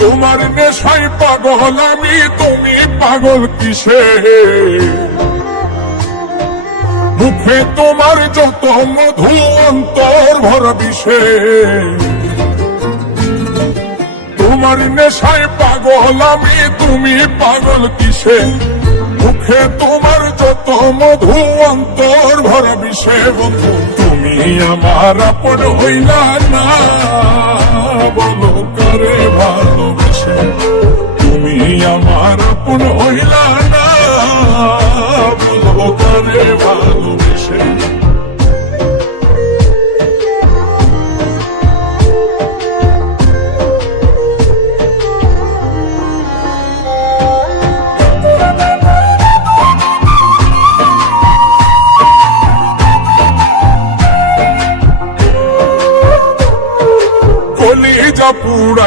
তোমার নেশাই পাগল আমি পাগল কিসে? মুখে তোমার যত মধু অন্তর ভরা বিষে। তোমার নেশায় পাগল, আমি তুমি পাগল কিসে? মুখে তোমার যত মধু, অন্তর ভরা বিষে, বন্ধু, তুমি আমার আপন হইলা না, বলো করে ভালোবেসে? তুমি আমার আপন হইলা না, বলো করে ভালোবেসে?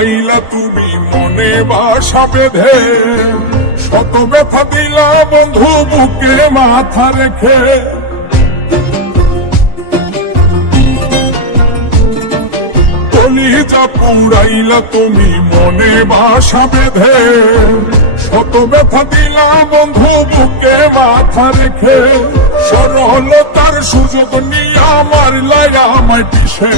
পুরাইলা তুমি মনে বাসা বেঁধে। শত ব্যথা দিলা বন্ধু বুকে মাথা রেখে। কলিজা পুরাইলা তুমি মনে বাসা বেঁধে। শত ব্যথা দিলা বন্ধু বুকে মাথা রেখে। সরলতার সুযোগ নিয়ে আমার লায়া আমায় পিছে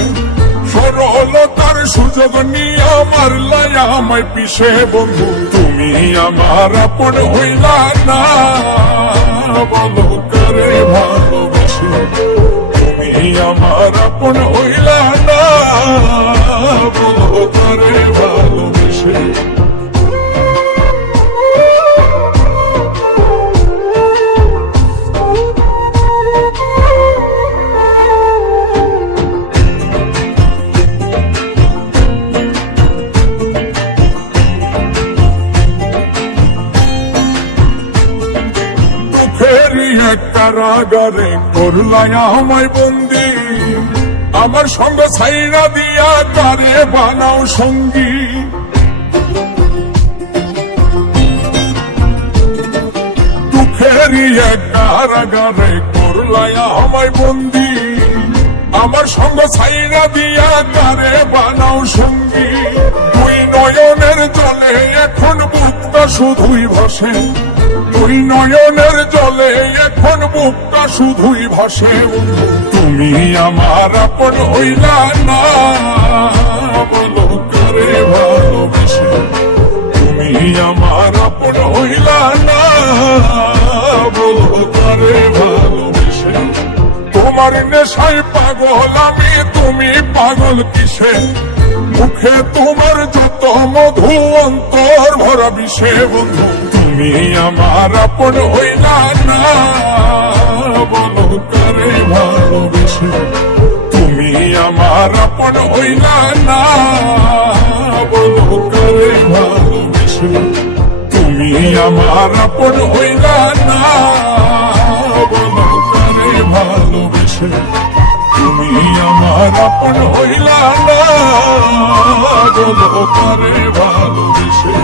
সরলতার সুযোগ নিয়ে আমার লায়া আমায় পিছে বন্ধু। তুমি আমার আপন হইলা না, বলো করে ভালোবাসি? তুমি আমার আপন কারাগারে করলাই বন্দি। আমার সঙ্গে ছাইরা দিয়া তারে বানাও সঙ্গী। দুঃখেরই এক কারাগারে বন্দি। আমার সঙ্গে ছাইরা দিয়া তারে বানাও সঙ্গী। দুই নয়নের জলে এখন বুকটা শুধুই ভাসে। দুই নয়নের জলে এখন বুকটা শুধুই ভাসে তুমি আমার আপন হইলা না বলো করে ভালোবেসে। তুমি আমার আপন হইলা না বলো করে ভালোবেসে। তোমার নেশায় পাগল আমি, তুমি পাগল কিসে? মুখে তোমার যত মধু অন্তর ভরা বিষে, বন্ধু। তুমি আমার আপন হইলা না, বলো করে ভালোবেসে? তুমি আমার আপন হইলা না, বলো করে ভালোবেসে? তুমি আমার আপন হইলা না, বলো করে ভালোবেসে? তুমি আমার আপন হইলা না, বলো করে ভালোবেসে?